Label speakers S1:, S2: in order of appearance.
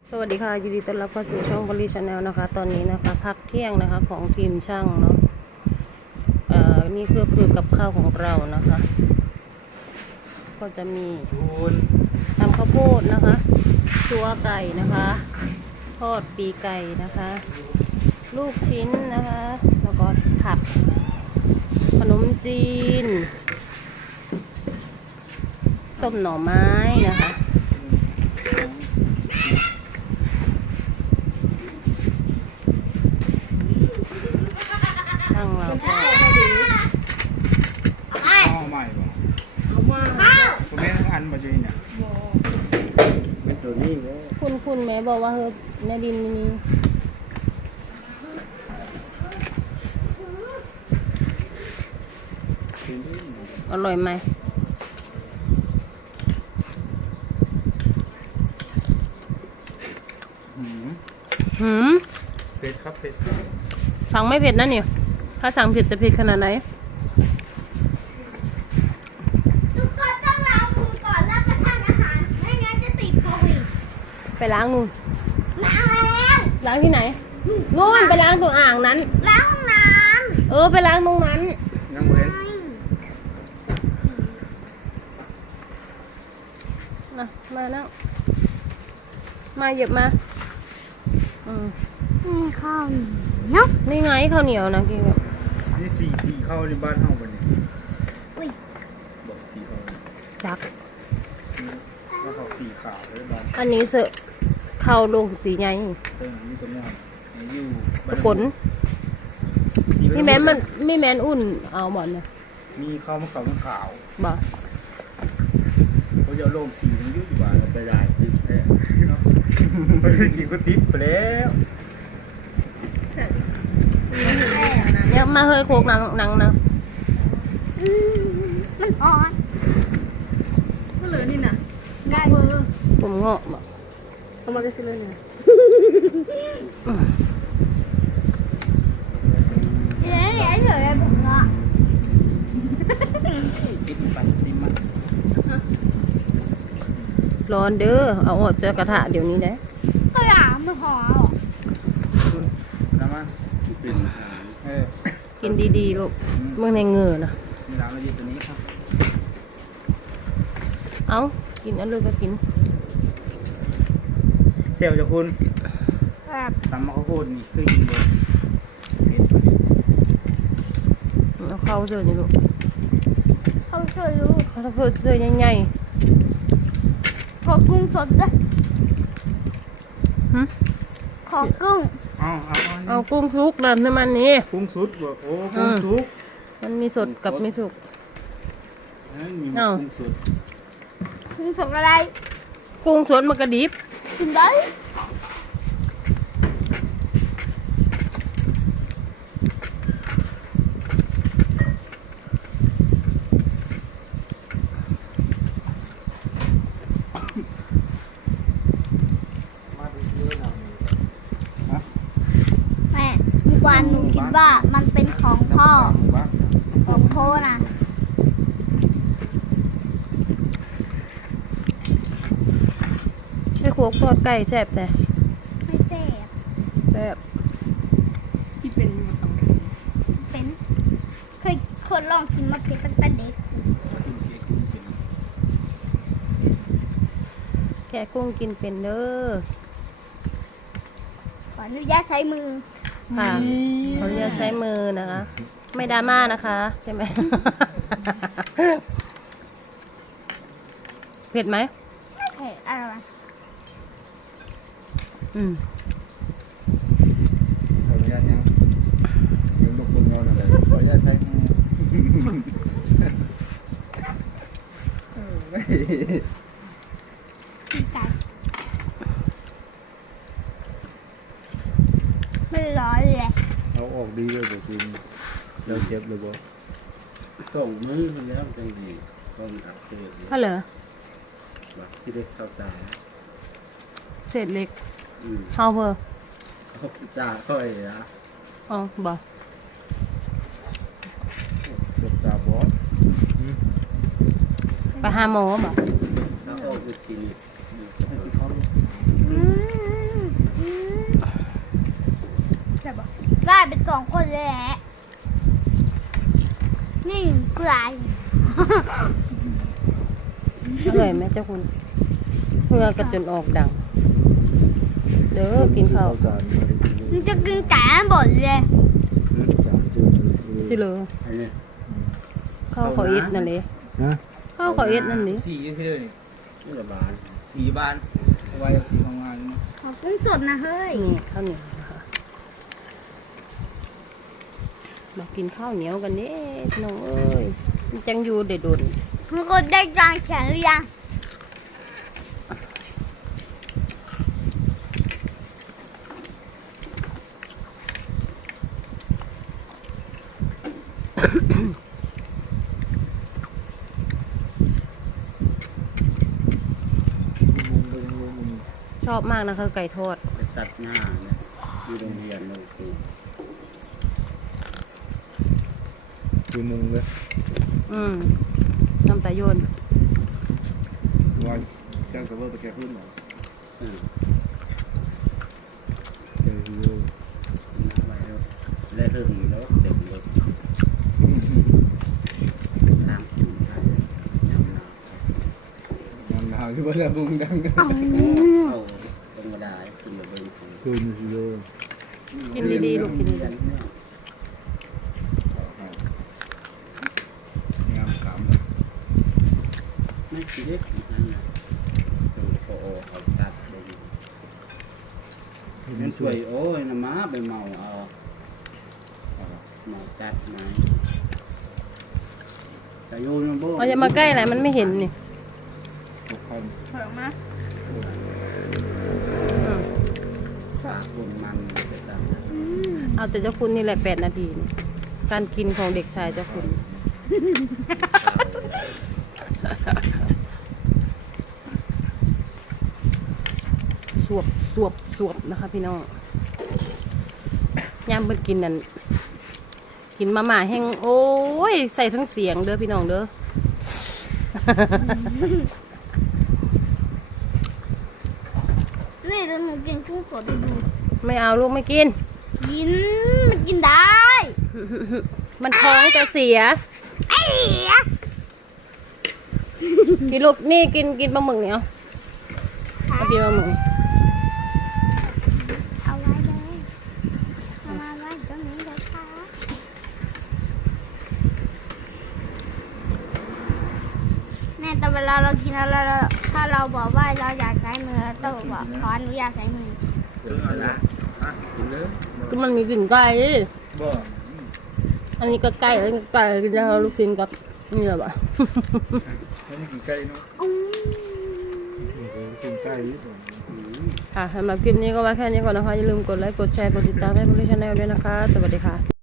S1: สวัสดีค่ะยินดีต้อนรับเข้าสู่ช่องบริชาแนลนะคะตอนนี้นะคะพักเที่ยงนะคะของทีมช่างเนาะนี่คือกับข้าวของเรานะคะ ก็จะมีตำข้าวโพดนะคะตัวไก่นะคะทอดปีไก่นะคะ ลูกชิ้นนะคะแล้วก็ผักขนมจีนต้มหน่อไม้นะคะช่างเราก็
S2: เอาใหม่บ่เอามาผมไม่ต้องอันมาจริงเนี่ยเป็นตัวนี้เลย
S1: คุณแม่บอกว่าเฮ้ยในดินมีอร่อยไหมหืม
S2: เผ็ดครับเผ็ด
S1: สั่งไม่เผ็ดนะเนี่ยถ้าสั่งเผ็ดจะเผ็ดขนาดไหน
S3: ทุกคนต้องล้างมือก่อนรับประทานอาหารไม่งั้นจะติดโควิด
S1: ไปล้างนู่น
S3: ล้างแล้ว
S1: ล้างที่ไหนนู่นไปล้างตรงอ่างนั้น
S3: ล้างห้องน้
S1: ไปล้างตรงนั้น
S2: ยังเว้น
S1: นะมาแล้วมาเหยียบมา
S3: นี่ข้าวเหนียว
S1: นี่ไงข้าวเหนียวนะกินแบบ
S2: นี่สี่เข้าในบ้านเฮาบัดนี้
S3: อุ้ย
S2: บอกสี่เข้า
S1: จัก
S2: แล้วเขาสี่ขาวเลยบ้าน
S1: อันนี้เสอะข้าวลงสีไง
S2: นี่ตัวนี้อยู่
S1: สกุลนี่แมนมันไม่แมนอุ่นเอาหมดเนี่ย
S2: มีข้าวมะขามขาว
S1: บ่
S2: เขาจะลงสีมันยุ่งกว่าเราไปได้ติดแพ้ไปกินก็ติดไปแล้ว
S1: เนี่ยมาเฮ้ยโคกหนังนะ
S3: มันอ่อน
S4: ก็เลยนี่นะ
S3: ได้
S1: ผมเงาะบ่
S4: เอามาได้สิเลยเนี่ย
S3: เดี๋ยวเฉยๆผมเนาะ
S2: ติดไปติดมา
S1: ร้อนเด้อเอาออกจากกระทะเดี๋ยวนี้ได้
S3: ก็อยากไม่พอหรอก
S2: น้ำมันเออ
S1: กินดีๆลูกเมื่อในเหงื่อนะ
S2: มีน้ำมาดีตัวนี้ครับ
S1: เอากินอันเลยก็กิน
S2: เซลจะคุณ
S3: แบบ
S2: ตำมะข้าวโพดนี่เคยกินบ่เผ็ด
S1: เอาเข้าเสื้อนี่ลูก
S3: เขาช่วยรู้
S1: เขาเพิ่มเสื้อใหญ่
S3: ขอกุ้งสดด้วย
S1: ๆหึ
S3: ขอกุ้ง
S1: เอากุ้งสุกเลยน้ำมันนี่
S2: กุ้งสุดบ่โอ้กุ้งสุก
S1: มันมีสดกับไม่สุก
S2: นั่นมี
S1: เอ้า
S2: กุ้งสุด
S3: กุ้งสดอะไร
S1: กุ้งสดมันกระดิบ
S3: กินได้
S2: มาดูเยอะหน่อยนะ
S3: แม่เมื่อวานหนูคิดว่ามันเป็นของพ่อของโพนะ
S1: ไอ้โคกทอดไก่แซ่บแต่
S3: ไม่แซ่บ
S1: แซ่บ
S4: ที่เป็น
S3: เป็นเคยลองกินมาเป็นตั้งแต่เด็ก
S1: แค่กุ้งกินเป็นเด้อ
S3: ขออนุญาตใช้มือ
S1: ค่ะเขาจะใช้มือนะคะ ไม่ดราม่านะคะใช่ไหม เผ็ดไหม
S3: เผ็ดอะไร
S1: อืม
S2: ขออนุญาตยังยังลูกคุณงอนอะไรขออนุญาตใช้มือ
S3: กินไก่ไม่ร้อนเลย
S2: เอาออกดีเลยบ่จริงเราเจ็บเลยบ่
S5: ส่งมือมันแล้วจังดีต้องอักเสบ
S1: เพราะเหรอ
S5: ว่าที่ได้เข้าตา
S1: เศษเล็ก
S5: อืม
S1: เอาเพอ
S5: เข้าตาค่อยนะ
S1: อ๋อบ่
S2: เจ็บตาบอด
S1: ไปหาหมอบ่
S5: ถ้าออกไปกิน
S2: ให้ที่เขา
S3: อืมเลยแหละนี่เปลือย
S1: อร่อยไหมเจ้าคุณเพื่อกระจนออกดัง เด้อกินข้าว
S2: สารมาได้กิน
S3: มันจะกินไก่ให้หมดเลย
S2: สารจืด
S1: สิเลย
S5: อันนี้
S1: ข้าวขออิดนั่นเลย
S2: ฮะ
S1: ข้าวขออิดนั่นเลย
S2: สีที่เลยนี่
S5: นี่ละบาท
S2: สีบ้านเอาไว้สีของงานนี่
S3: ขอกุ้งสดนะเฮ้ย
S1: นี่ข้าวเหนียวนะคะมากินข้าวเหนียวกันนี่น้องเอ้ยมันจังอยู่เด็ดดุน
S3: มันก็ได้จางแขนหรือยัง
S1: ชอบมากนะคะไก่ทอด
S5: ไปตัดหน้าเนี่ยอยู่โรงเรียนโลกู
S2: คือมุงเลย
S1: น้ำตาโยน
S2: วันจ้างกับว่าไปแก้พื้นหรอ
S5: เออ
S2: เออ
S5: น้ำไปแล้วหึงแล้วเต็มรถทางถึงไทยยำนา
S2: น้ำหนาวที่ว่าจะมุงดังกัน
S5: เข้าตรงกระดาษกินแบบเป็นของ
S2: คืนสิโล
S1: กินดีๆลูกกินดี
S2: งามขาม
S5: ไม่คิดเล็กนั่นนะถึงโอเอาตัดลงนั่นช่วยโอ้ยนะม้าไปเมาเอาเมาตัดไม้แต่โยนมันโบ้
S1: ๆเอาอย่ามาใกล้อะไรมันไม่เห็นนี่
S2: 6,000
S4: ถอยออกมา
S1: อืม
S5: ปากบนมันจะตาม
S1: เอาแต่เจ้าคุณนี่แหละ8 นาทีนี่การกินของเด็กชายเจ้าคุณ สวบนะคะพี่น้องย่ามเพิ่นกินนั่นกินมาม่าแห้งโอ้ยใส่ทั้งเสียงเด้อพี่น้องเด้อ
S3: นี่เราหนูกินกุ้งสดดู
S1: ไม่เอาลูกไม่กิน
S3: กินมันกินได้
S1: มันท้องจะเสีย
S3: ไอ้เหี้ย
S1: กินลูกนี่กินปลาหมึกเนี่ยเอากินปลาหมึก
S3: เอาไว้เลยเอามาไว้ตรงนี้เลยค่ะแม่แต่เวลาเรากินแล้วถ้าเราบอกว่าเราอยากใช้มือเราต้องบอกขออนุญาตใช้มือ
S5: เกิดอะไรกินเลย
S1: ก็มันมีกลิ่นไก่
S2: บ่
S1: อันนี้ก็ไก่อันนี้ก็ไก่กินจะเอาลูกชิ้นกับนี่แหละบ่
S2: ไม่ได้กินไก่เนาะ
S3: อืม
S2: กินไก่นิดหน่อย
S1: ค่ะสำหรับคลิปนี้ก็ไว้แค่นี้ก่อนนะคะอย่าลืมกดไลค์กดแชร์กดติดตามให้บริษัทแนลด้วยนะคะสวัสดีค่ะ